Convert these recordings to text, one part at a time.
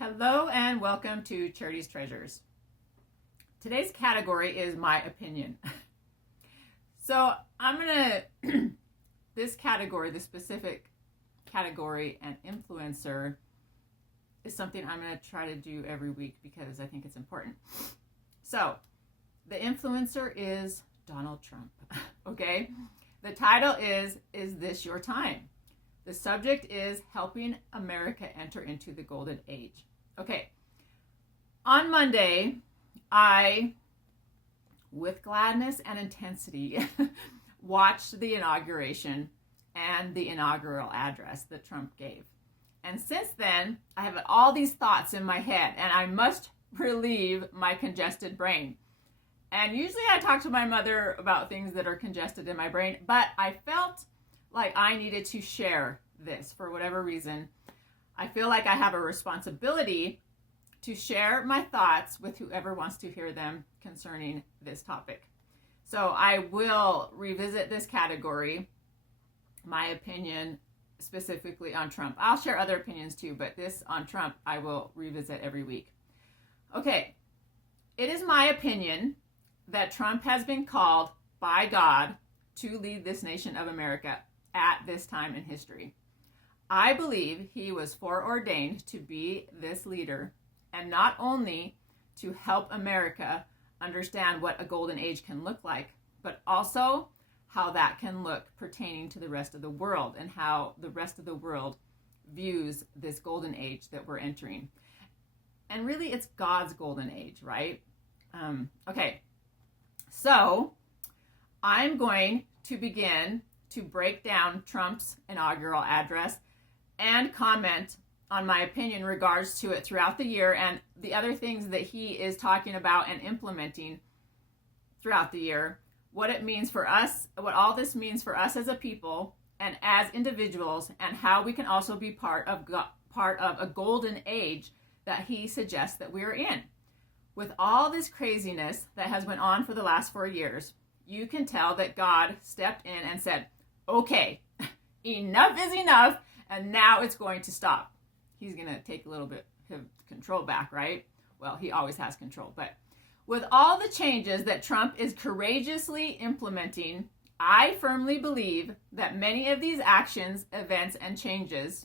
Hello and welcome to Charity's Treasures. Today's category is my opinion. So this category, the specific category and influencer is something I'm going to try to do every week because I think it's important. So the influencer is Donald Trump, okay? The title is This Your Time? The subject is helping America enter into the golden age. Okay, on Monday, I, with gladness and intensity, watched the inauguration and the inaugural address that Trump gave. And since then, I have all these thoughts in my head, and I must relieve my congested brain. And usually I talk to my mother about things that are congested in my brain, but I felt like I needed to share this for whatever reason. I feel like I have a responsibility to share my thoughts with whoever wants to hear them concerning this topic. So I will revisit this category, my opinion specifically on Trump. I'll share other opinions too, but this on Trump I will revisit every week. Okay, it is my opinion that Trump has been called by God to lead this nation of America at this time in history. I believe he was foreordained to be this leader, and not only to help America understand what a golden age can look like, but also how that can look pertaining to the rest of the world and how the rest of the world views this golden age that we're entering. And really, it's God's golden age, right? Okay, so I'm going to begin to break down Trump's inaugural address and comment on my opinion in regards to it throughout the year and the other things that he is talking about and implementing throughout the year, what it means for us, what all this means for us as a people and as individuals, and how we can also be part of a golden age that he suggests that we're in. With all this craziness that has went on for the last 4 years, you can tell that God stepped in and said, okay, enough is enough, and now it's going to stop. He's going to take a little bit of control back, right? Well, he always has control. But with all the changes that Trump is courageously implementing, I firmly believe that many of these actions, events, and changes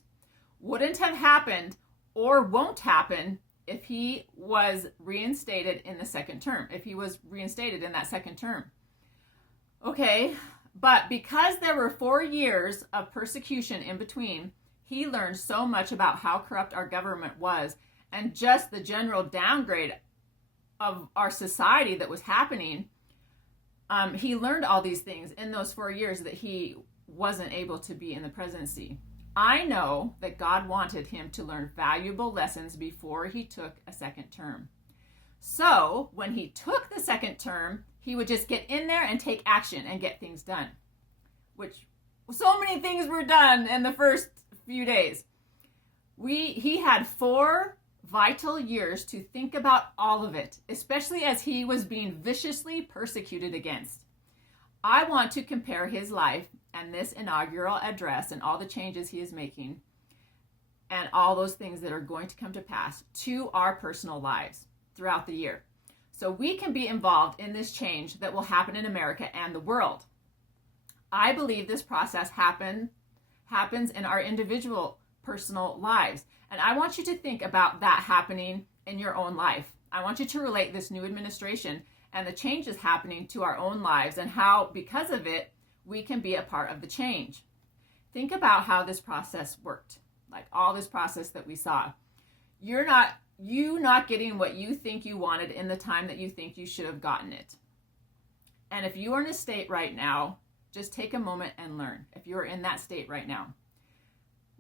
wouldn't have happened or won't happen if he was reinstated in the second term, if he was reinstated in that second term. Okay, but because there were 4 years of persecution in between, he learned so much about how corrupt our government was and just the general downgrade of our society that was happening. He learned all these things in those 4 years that he wasn't able to be in the presidency. I know that God wanted him to learn valuable lessons before he took a second term. So when he took the second term, he would just get in there and take action and get things done, which so many things were done in the first few days. He had 4 vital years to think about all of it, especially as he was being viciously persecuted against. I want to compare his life and this inaugural address and all the changes he is making and all those things that are going to come to pass to our personal lives throughout the year, so we can be involved in this change that will happen in America and the world. I believe this process happens in our individual personal lives, and I want you to think about that happening in your own life. I want you to relate this new administration and the changes happening to our own lives and how, because of it, we can be a part of the change. Think about how this process worked, like all this process that we saw. You not getting what you think you wanted in the time that you think you should have gotten it. And if you are in a state right now, just take a moment and learn. If you're in that state right now,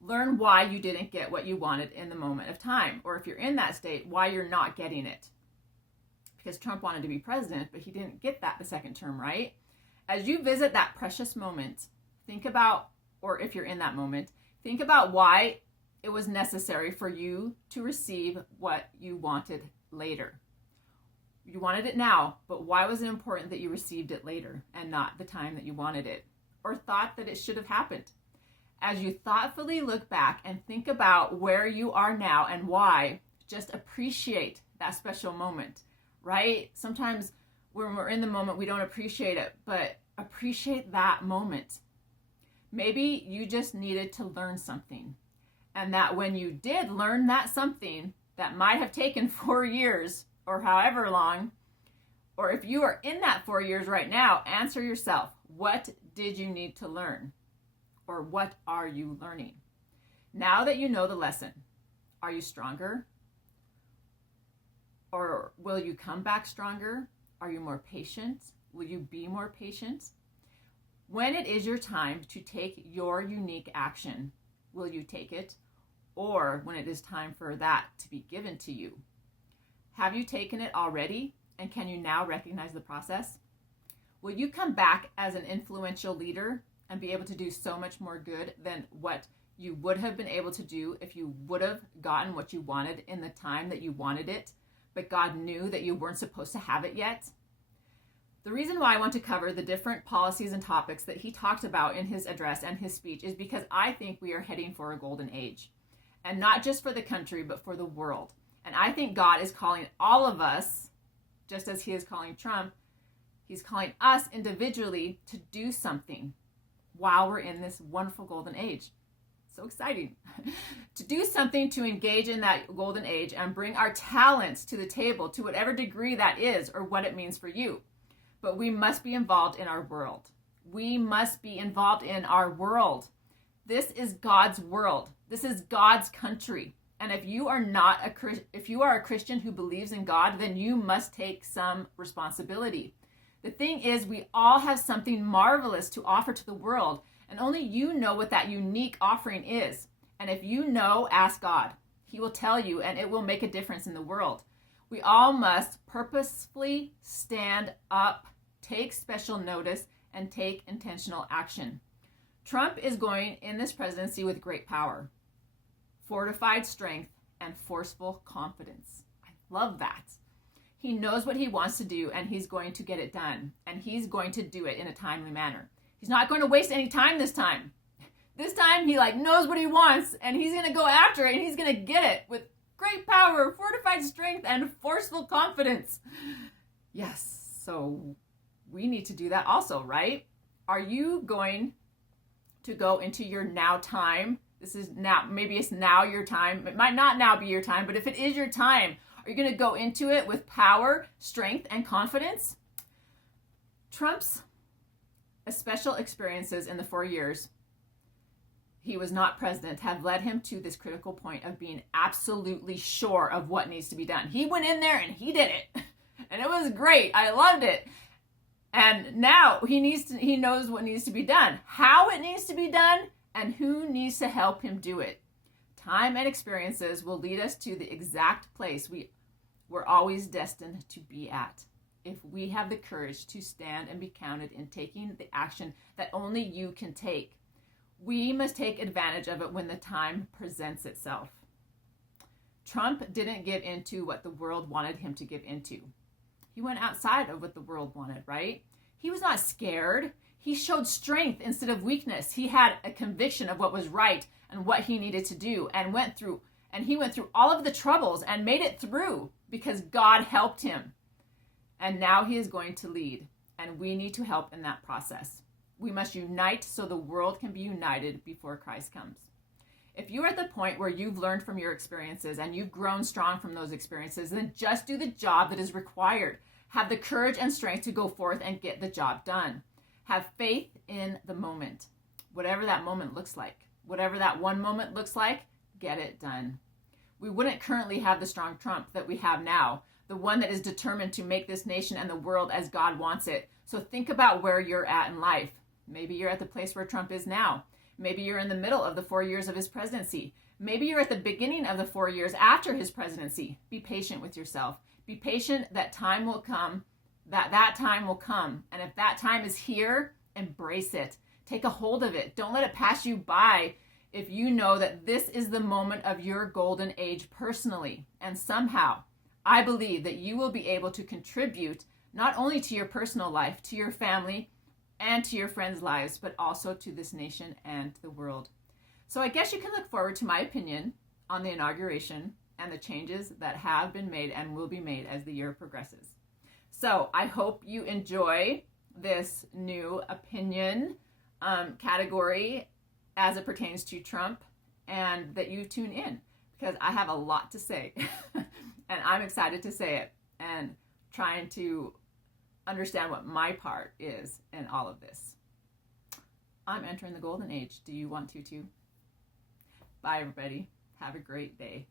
learn why you didn't get what you wanted in the moment of time. Or if you're in that state, why you're not getting it. Because Trump wanted to be president, but he didn't get that the second term, right? As you visit that precious moment, think about, or if you're in that moment, think about why it was necessary for you to receive what you wanted later. You wanted it now, but why was it important that you received it later and not the time that you wanted it or thought that it should have happened? As you thoughtfully look back and think about where you are now and why, just appreciate that special moment, right? Sometimes when we're in the moment, we don't appreciate it, but appreciate that moment. Maybe you just needed to learn something, and that when you did learn that something that might have taken 4 years or however long, or if you are in that 4 years right now, answer yourself, what did you need to learn? Or what are you learning? Now that you know the lesson, are you stronger? Or will you come back stronger? Are you more patient? Will you be more patient? When it is your time to take your unique action, will you take it? Or when it is time for that to be given to you? Have you taken it already? And can you now recognize the process? Will you come back as an influential leader and be able to do so much more good than what you would have been able to do if you would have gotten what you wanted in the time that you wanted it, but God knew that you weren't supposed to have it yet? The reason why I want to cover the different policies and topics that he talked about in his address and his speech is because I think we are heading for a golden age. And not just for the country, but for the world. And I think God is calling all of us, just as he is calling Trump, he's calling us individually to do something while we're in this wonderful golden age. So exciting. To do something to engage in that golden age and bring our talents to the table to whatever degree that is or what it means for you. But we must be involved in our world. We must be involved in our world. This is God's world. This is God's country. And if you are a Christian who believes in God, then you must take some responsibility. The thing is, we all have something marvelous to offer to the world, and only you know what that unique offering is. And if you know, ask God. He will tell you, and it will make a difference in the world. We all must purposefully stand up, take special notice, and take intentional action. Trump is going in this presidency with great power, fortified strength, and forceful confidence. I love that. He knows what he wants to do, and he's going to get it done, and he's going to do it in a timely manner. He's not going to waste any time this time. This time he knows what he wants, and he's going to go after it, and he's going to get it with great power, fortified strength, and forceful confidence. Yes, so we need to do that also, right? Are you going to go into your now time? This is now, maybe it's now your time. It might not now be your time, but if it is your time, are you going to go into it with power, strength, and confidence? Trump's special experiences in the 4 years he was not president have led him to this critical point of being absolutely sure of what needs to be done. He went in there and he did it. And it was great. I loved it. And now he knows what needs to be done, how it needs to be done, and who needs to help him do it. Time and experiences will lead us to the exact place we're always destined to be at, if we have the courage to stand and be counted in taking the action that only you can take. We must take advantage of it when the time presents itself. Trump didn't give into what the world wanted him to give into. He went outside of what the world wanted, right? He was not scared. He showed strength instead of weakness. He had a conviction of what was right and what he needed to do, and he went through all of the troubles and made it through because God helped him. And now he is going to lead, and we need to help in that process. We must unite so the world can be united before Christ comes. If you're at the point where you've learned from your experiences and you've grown strong from those experiences, then just do the job that is required. Have the courage and strength to go forth and get the job done. Have faith in the moment, whatever that moment looks like. Whatever that one moment looks like, get it done. We wouldn't currently have the strong Trump that we have now, the one that is determined to make this nation and the world as God wants it. So think about where you're at in life. Maybe you're at the place where Trump is now. Maybe you're in the middle of the 4 years of his presidency. Maybe you're at the beginning of the 4 years after his presidency. Be patient with yourself. Be patient that time will come, that time will come. And if that time is here, embrace it. Take a hold of it. Don't let it pass you by if you know that this is the moment of your golden age personally. And somehow, I believe that you will be able to contribute not only to your personal life, to your family, and to your friends' lives, but also to this nation and the world. So I guess you can look forward to my opinion on the inauguration and the changes that have been made and will be made as the year progresses. So I hope you enjoy this new opinion category as it pertains to Trump, and that you tune in, because I have a lot to say and I'm excited to say it and trying to understand what my part is in all of this. I'm entering the golden age. Do you want to too? Bye, everybody. Have a great day.